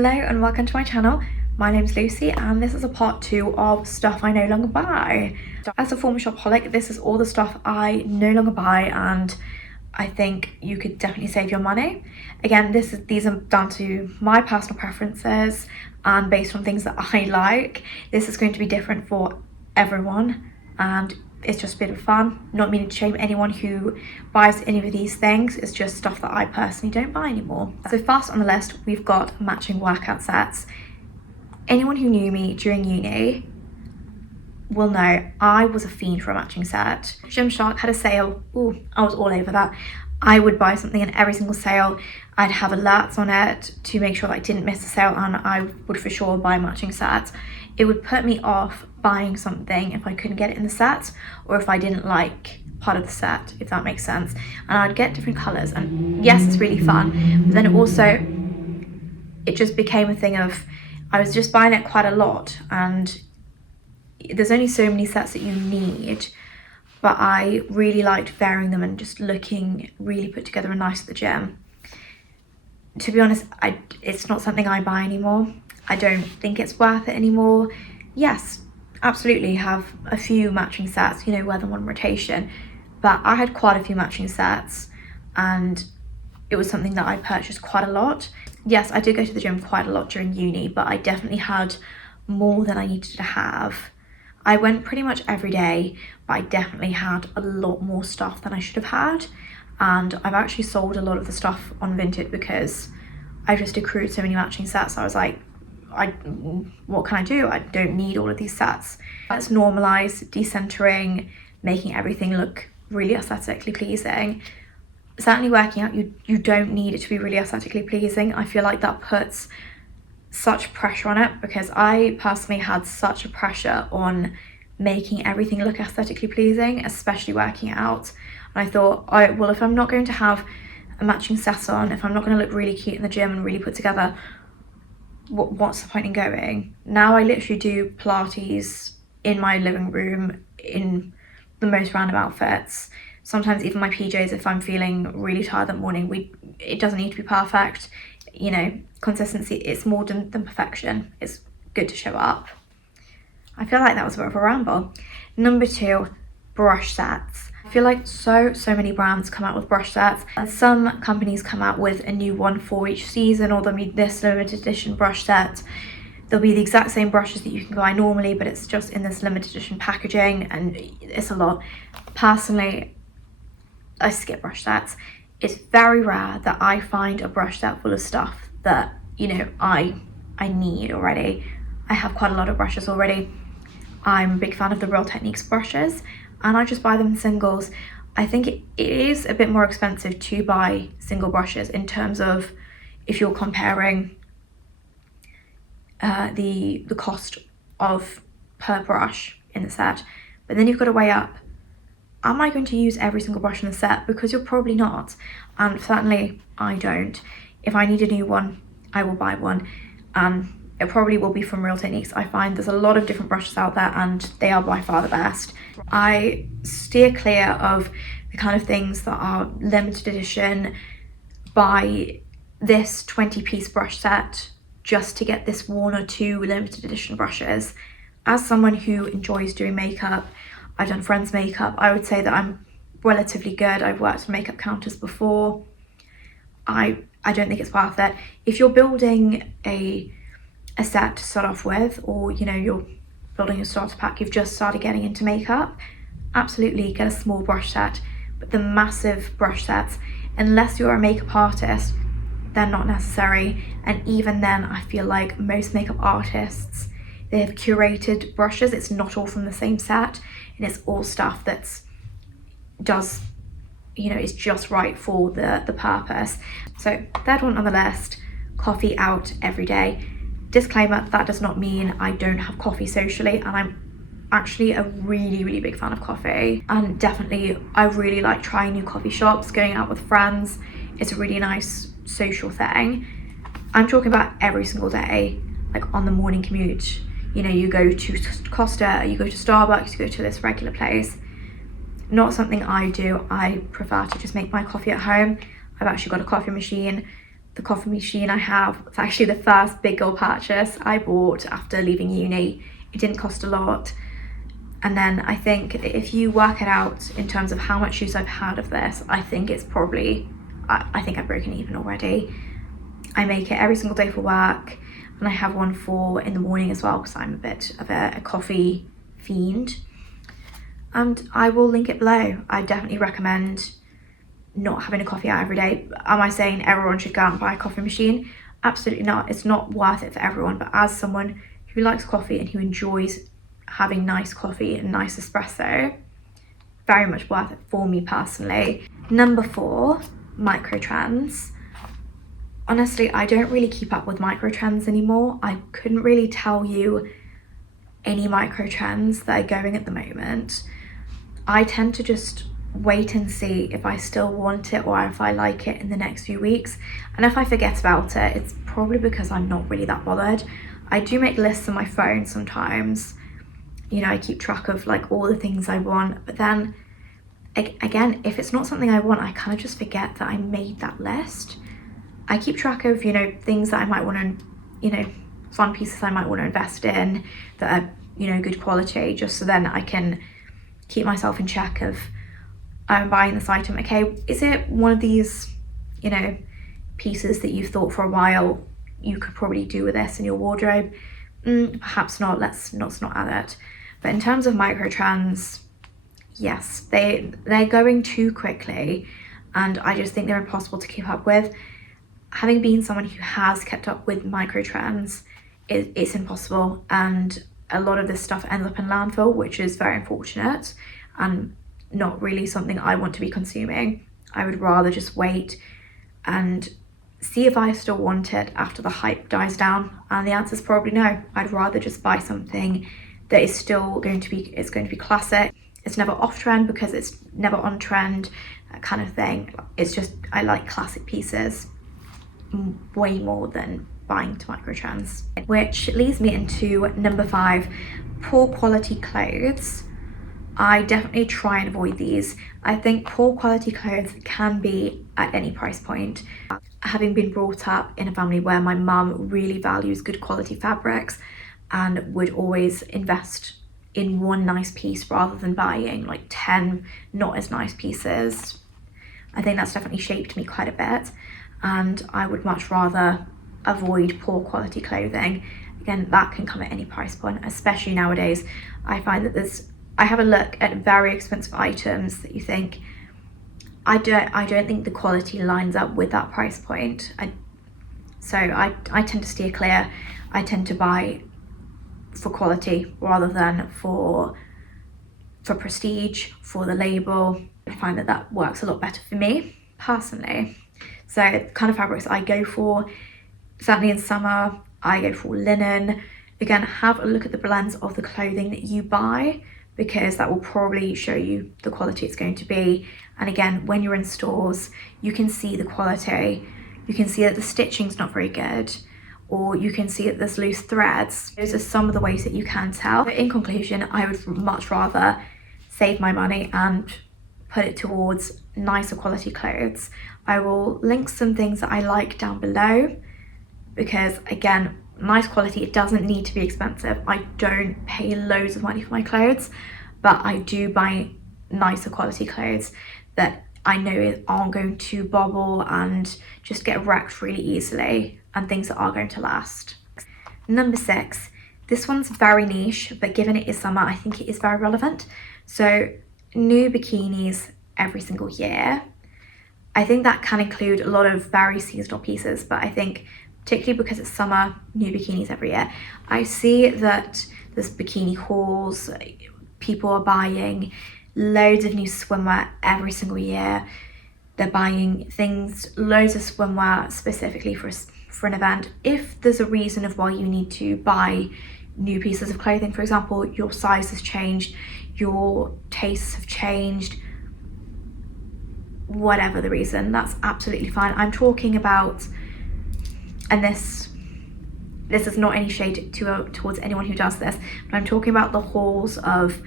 Hello and welcome to my channel. My name's Lucy and this is a part 2 of stuff I no longer buy. As a former shopaholic, this is all the stuff I no longer buy and I think you could definitely save your money. Again, these are down to my personal preferences and based on things that I like. This is going to be different for everyone and it's just a bit of fun. Not meaning to shame anyone who buys any of these things. It's just stuff that I personally don't buy anymore. So first on the list, we've got matching workout sets. Anyone who knew me during uni will know I was a fiend for a matching set. Gymshark had a sale. Ooh, I was all over that. I would buy something in every single sale. I'd have alerts on it to make sure that I didn't miss the sale, and I would for sure buy matching sets. It would put me off buying something if I couldn't get it in the set or if I didn't like part of the set, if that makes sense. And I'd get different colours, and yes, it's really fun, but then it just became a thing of I was just buying it quite a lot, and there's only so many sets that you need, but I really liked varying them and just looking really put together and nice at the gym. To be honest, it's not something I buy anymore. I don't think it's worth it anymore. Yes, absolutely have a few matching sets, you know, wear them on rotation, but I had quite a few matching sets and it was something that I purchased quite a lot. Yes, I did go to the gym quite a lot during uni, but I definitely had more than I needed to have. I went pretty much every day, but I definitely had a lot more stuff than I should have had. And I've actually sold a lot of the stuff on Vinted because I just accrued so many matching sets. I was like, what can I do? I don't need all of these sets. Let's normalize decentering, making everything look really aesthetically pleasing. Certainly working out, you don't need it to be really aesthetically pleasing. I feel like that puts such pressure on it because I personally had such a pressure on making everything look aesthetically pleasing, especially working out. And I thought, well, if I'm not going to have a matching set on, if I'm not going to look really cute in the gym and really put together, what's the point in going? Now I literally do Pilates in my living room in the most random outfits. Sometimes even my PJs if I'm feeling really tired that morning. It doesn't need to be perfect. You know, consistency is more than perfection. It's good to show up. I feel like that was a bit of a ramble. Number 2, brush sets. I feel like so many brands come out with brush sets, and some companies come out with a new one for each season, or there'll be this limited edition brush set. There'll be the exact same brushes that you can buy normally, but it's just in this limited edition packaging, and it's a lot. Personally, I skip brush sets. It's very rare that I find a brush set full of stuff that, you know, I need already. I have quite a lot of brushes already. I'm a big fan of the Real Techniques brushes and I just buy them in singles. I think it is a bit more expensive to buy single brushes in terms of if you're comparing the cost of per brush in the set, but then you've got to weigh up, am I going to use every single brush in the set? Because you're probably not, and certainly I don't. If I need a new one, I will buy one, and it probably will be from Real Techniques. I find there's a lot of different brushes out there and they are by far the best. I steer clear of the kind of things that are limited edition, buy this 20-piece brush set just to get this 1 or 2 limited edition brushes. As someone who enjoys doing makeup, I've done friends' makeup, I would say that I'm relatively good. I've worked on makeup counters before. I don't think it's worth it. If you're building a set to start off with, or you know, you're building a starter pack, you've just started getting into makeup, absolutely get a small brush set. But the massive brush sets, unless you're a makeup artist, they're not necessary. And even then, I feel like most makeup artists, they have curated brushes. It's not all from the same set, and it's all stuff that's is just right for the purpose. So third one on the list, coffee out every day. Disclaimer, that does not mean I don't have coffee socially, and I'm actually a really big fan of coffee, and definitely I really like trying new coffee shops, going out with friends. It's a really nice social thing. I'm talking about every single day, like on the morning commute. You know, you go to Costa, you go to Starbucks, you go to this regular place. Not something I do. I prefer to just make my coffee at home. I've actually got a coffee machine the coffee machine I have, it's actually the first big girl purchase I bought after leaving uni. It didn't cost a lot. And then I think if you work it out in terms of how much use I've had of this, I think it's probably, I think I've broken even already. I make it every single day for work, and I have one for in the morning as well because I'm a bit of a coffee fiend. And I will link it below. I definitely recommend not having a coffee out every day. Am I saying everyone should go out and buy a coffee machine? Absolutely not. It's not worth it for everyone, but as someone who likes coffee and who enjoys having nice coffee and nice espresso, very much worth it for me personally. Number 4, microtrends. Honestly, I don't really keep up with microtrends anymore. I couldn't really tell you any microtrends that are going at the moment. I tend to just wait and see if I still want it or if I like it in the next few weeks. And if I forget about it, it's probably because I'm not really that bothered. I do make lists on my phone sometimes. You know, I keep track of like all the things I want, but then again, if it's not something I want, I kind of just forget that I made that list. I keep track of, you know, things that I might want to, you know, fun pieces I might want to invest in that are, you know, good quality, just so then I can keep myself in check of, I'm buying this item, okay, is it one of these, you know, pieces that you've thought for a while you could probably do with this in your wardrobe? Perhaps not, let's not add it. But in terms of microtrends, yes, they're going too quickly, and I just think they're impossible to keep up with. Having been someone who has kept up with microtrends, it's impossible, and a lot of this stuff ends up in landfill, which is very unfortunate and not really something I want to be consuming. I would rather just wait and see if I still want it after the hype dies down, and the answer is probably no. I'd rather just buy something that is still going to be classic. It's never off trend because it's never on trend, that kind of thing. It's just, I like classic pieces way more than buying to microtrends. Which leads me into number 5, poor quality clothes. I definitely try and avoid these. I think poor quality clothes can be at any price point. Having been brought up in a family where my mum really values good quality fabrics and would always invest in one nice piece rather than buying like 10 not as nice pieces, I think that's definitely shaped me quite a bit, and I would much rather avoid poor quality clothing. Again, that can come at any price point, especially nowadays. I find that I have a look at very expensive items that you think, I don't think the quality lines up with that price point. So I tend to steer clear. I tend to buy for quality rather than for prestige, for the label. I find that works a lot better for me personally. So the kind of fabrics I go for, certainly in summer, I go for linen. Again, have a look at the blends of the clothing that you buy, because that will probably show you the quality it's going to be. And again, when you're in stores, you can see the quality. You can see that the stitching's not very good, or you can see that there's loose threads. Those are some of the ways that you can tell. But in conclusion, I would much rather save my money and put it towards nicer quality clothes. I will link some things that I like down below, because again, nice quality, it doesn't need to be expensive. I don't pay loads of money for my clothes, but I do buy nicer quality clothes that I know aren't going to bobble and just get wrecked really easily, and things that are going to last. Number 6, this one's very niche, but given it is summer, I think it is very relevant. So new bikinis every single year. I think that can include a lot of very seasonal pieces, but I think particularly because it's summer, new bikinis every year. I see that there's bikini hauls, people are buying loads of new swimwear every single year. They're buying things, loads of swimwear specifically for an event. If there's a reason of why you need to buy new pieces of clothing, for example, your size has changed, your tastes have changed, whatever the reason, that's absolutely fine. I'm talking about, and this is not any shade towards anyone who does this, but I'm talking about the hauls of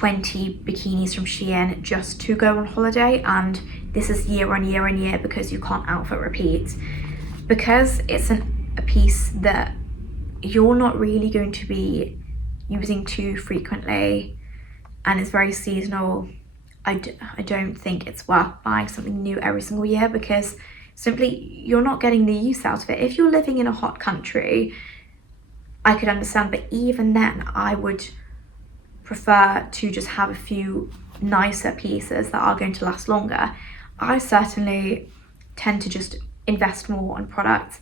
20 bikinis from Shein just to go on holiday, and this is year on year on year because you can't outfit repeat. Because it's a piece that you're not really going to be using too frequently and it's very seasonal, I don't think it's worth buying something new every single year, because simply you're not getting the use out of it. If you're living in a hot country, I could understand, but even then I would prefer to just have a few nicer pieces that are going to last longer. I certainly tend to just invest more on products,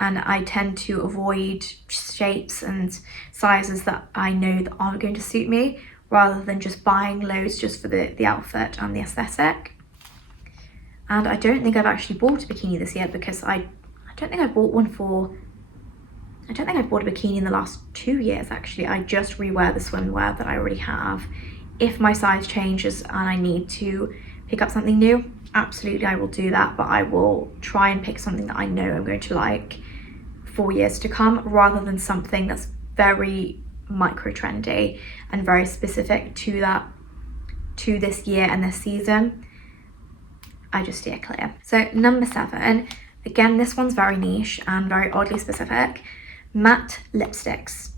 and I tend to avoid shapes and sizes that I know that aren't going to suit me, rather than just buying loads just for the outfit and the aesthetic. And I don't think I've actually bought a bikini this year, because I don't think I bought a bikini in the last 2 years actually. I just rewear the swimwear that I already have. If my size changes and I need to pick up something new, absolutely I will do that, but I will try and pick something that I know I'm going to like for years to come, rather than something that's very micro trendy and very specific to this year and this season. I just steer clear. So number 7, again, this one's very niche and very oddly specific. Matte lipsticks.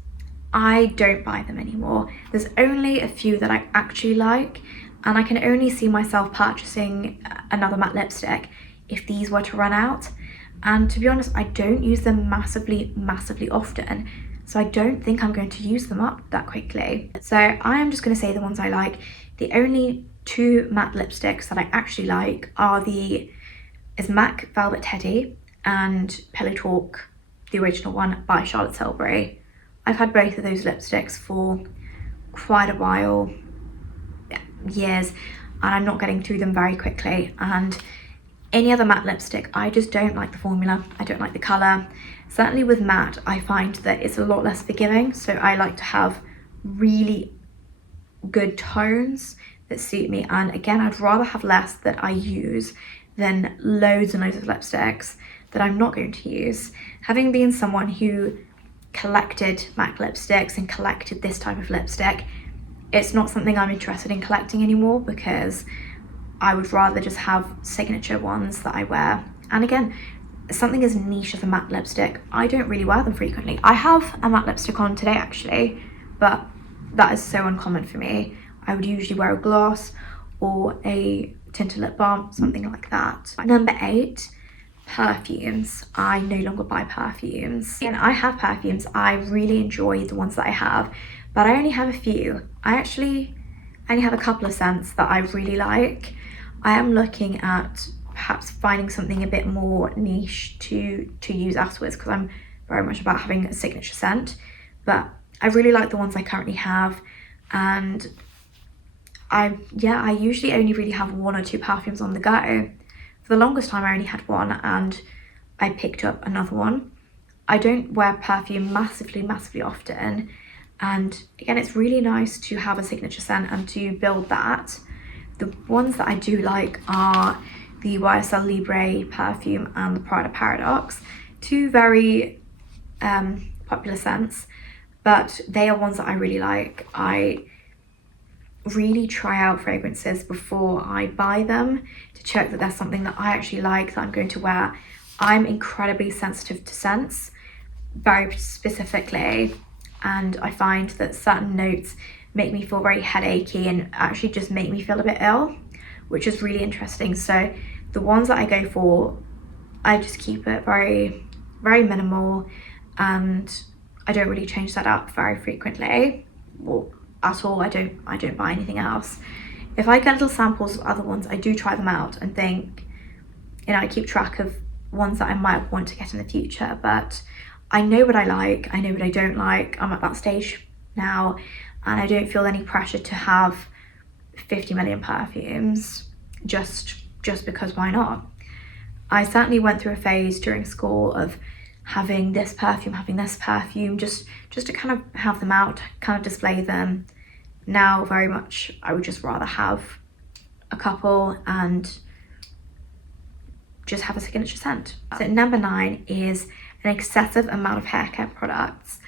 I don't buy them anymore. There's only a few that I actually like, and I can only see myself purchasing another matte lipstick if these were to run out. And to be honest, I don't use them massively often, so I don't think I'm going to use them up that quickly. So I am just going to say the ones I like. The only 2 matte lipsticks that I actually like are is MAC Velvet Teddy and Pillow Talk, the original one by Charlotte Tilbury. I've had both of those lipsticks for quite a while, years, and I'm not getting through them very quickly. And any other matte lipstick, I just don't like the formula, I don't like the colour. Certainly with matte, I find that it's a lot less forgiving, so I like to have really good tones that suit me. And again, I'd rather have less that I use than loads and loads of lipsticks that I'm not going to use. Having been someone who collected MAC lipsticks and collected this type of lipstick, it's not something I'm interested in collecting anymore, because I would rather just have signature ones that I wear. And again, something as niche as a matte lipstick, I don't really wear them frequently. I have a matte lipstick on today actually, but that is so uncommon for me. I would usually wear a gloss or a tinted lip balm, something like that. Number 8, perfumes. I no longer buy perfumes. And I have perfumes. I really enjoy the ones that I have, but I only have a few. I only have a couple of scents that I really like. I am looking at perhaps finding something a bit more niche to use afterwards, because I'm very much about having a signature scent. But I really like the ones I currently have, and I usually only really have 1 or 2 perfumes on the go. For the longest time I only had 1, and I picked up another one. I don't wear perfume massively often, and again, it's really nice to have a signature scent and to build that. The ones that I do like are the YSL Libre perfume and the Prada Paradox, 2 very popular scents, but they are ones that I really like. I really try out fragrances before I buy them to check that there's something that I actually like that I'm going to wear. I'm incredibly sensitive to scents, very specifically, and I find that certain notes make me feel very headachy and actually just make me feel a bit ill, which is really interesting. So the ones that I go for, I just keep it very minimal, and I don't really change that up very frequently, or at all. I don't buy anything else. If I get little samples of other ones, I do try them out and think, I keep track of ones that I might want to get in the future, but I know what I like, I know what I don't like. I'm at that stage now, and I don't feel any pressure to have 50 million perfumes just because why not? I certainly went through a phase during school of having this perfume, just to kind of have them out, kind of display them. Now very much I would just rather have a couple and just have a signature scent. So number 9 is an excessive amount of hair care products.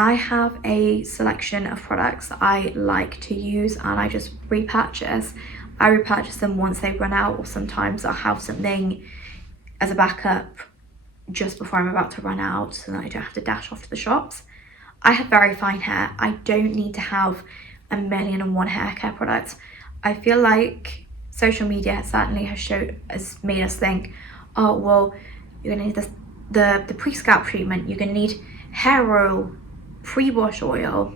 I have a selection of products that I like to use and I just repurchase. I repurchase them once they run out, or sometimes I'll have something as a backup just before I'm about to run out so that I don't have to dash off to the shops. I have very fine hair. I don't need to have 1,000,001 hair care products. I feel like social media certainly has made us think, oh well, you're gonna need the pre-scalp treatment, you're gonna need hair oil, pre-wash oil,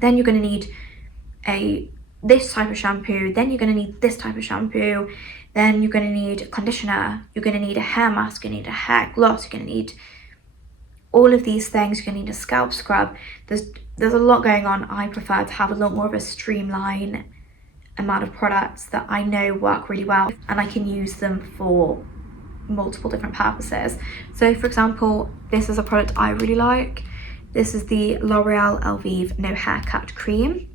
then you're gonna need this type of shampoo, then you're gonna need this type of shampoo, then you're gonna need conditioner, you're gonna need a hair mask, you need a hair gloss, you're gonna need all of these things, you're gonna need a scalp scrub. There's a lot going on. I prefer to have a lot more of a streamlined amount of products that I know work really well and I can use them for multiple different purposes. So for example, this is a product I really like. This is the L'Oreal Elvive No Haircut Cream.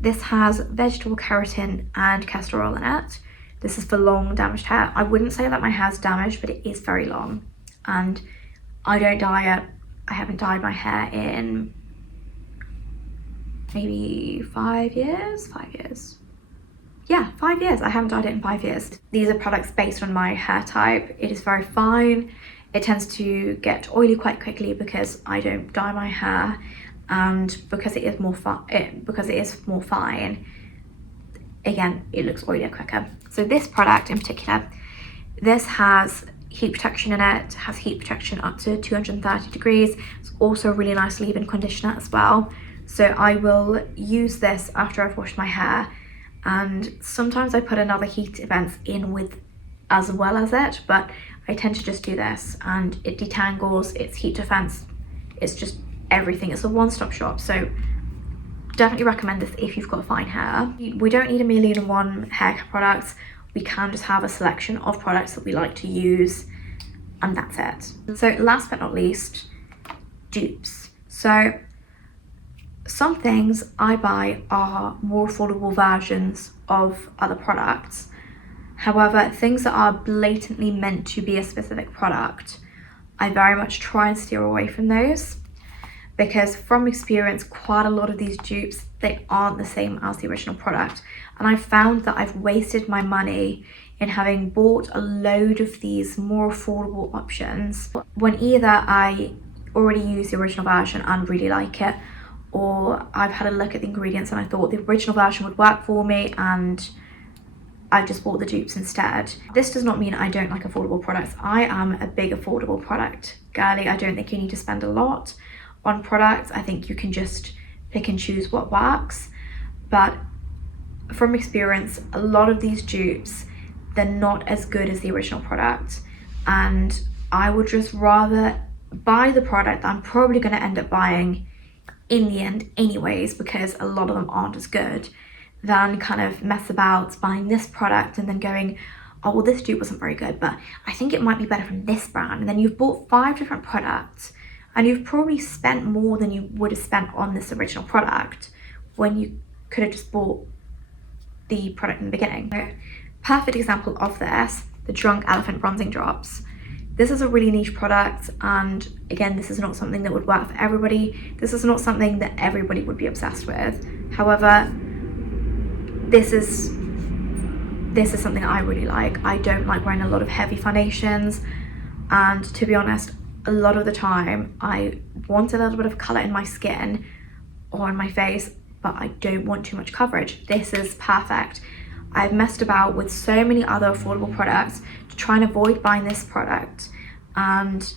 This has vegetable keratin and castor oil in it. This is for long damaged hair. I wouldn't say that my hair's damaged, but it is very long. And I don't dye it. I haven't dyed my hair in maybe 5 years? 5 years. Yeah, 5 years. I haven't dyed it in 5 years. These are products based on my hair type. It is very fine. It tends to get oily quite quickly because I don't dye my hair, and because it is more fine, again, it looks oilier quicker. So this product in particular, this has heat protection in it, has heat protection up to 230 degrees. It's also a really nice leave-in conditioner as well. So I will use this after I've washed my hair, and sometimes I put another heat events in with as well as it, but I tend to just do this, and it detangles, it's heat defense, it's just everything. It's a one-stop shop, so definitely recommend this if you've got fine hair. We don't need 1,000,001 hair care products. We can just have a selection of products that we like to use, and that's it. So last but not least, dupes. So some things I buy are more affordable versions of other products. However, things that are blatantly meant to be a specific product, I very much try and steer away from those, because from experience, quite a lot of these dupes, they aren't the same as the original product. And I've found that I've wasted my money in having bought a load of these more affordable options when either I already use the original version and really like it, or I've had a look at the ingredients and I thought the original version would work for me and I just bought the dupes instead. This does not mean I don't like affordable products. I am a big affordable product girly. I don't think you need to spend a lot on products. I think you can just pick and choose what works. But from experience, a lot of these dupes, they're not as good as the original product. And I would just rather buy the product that I'm probably going to end up buying in the end anyways, because a lot of them aren't as good, than kind of mess about buying this product and then going, oh well, this dupe wasn't very good, but I think it might be better from this brand. And then you've bought 5 different products and you've probably spent more than you would have spent on this original product when you could have just bought the product in the beginning. Perfect example of this, the Drunk Elephant Bronzing Drops. This is a really niche product, and again, this is not something that would work for everybody. This is not something that everybody would be obsessed with. However, this is something I really like. I don't like wearing a lot of heavy foundations, and to be honest, a lot of the time I want a little bit of colour in my skin or in my face, but I don't want too much coverage. This is perfect. I've messed about with so many other affordable products to try and avoid buying this product, and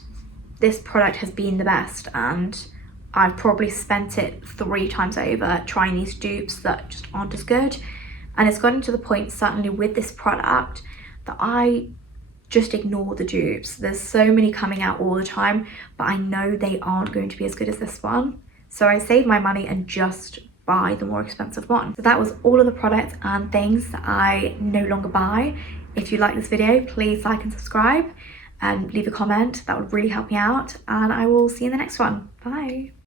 this product has been the best, and I've probably spent it 3 times over trying these dupes that just aren't as good. And it's gotten to the point, certainly with this product, that I just ignore the dupes. There's so many coming out all the time, but I know they aren't going to be as good as this one. So I save my money and just buy the more expensive one. So that was all of the products and things that I no longer buy. If you like this video, please like and subscribe and leave a comment. That would really help me out, and I will see you in the next one. Bye.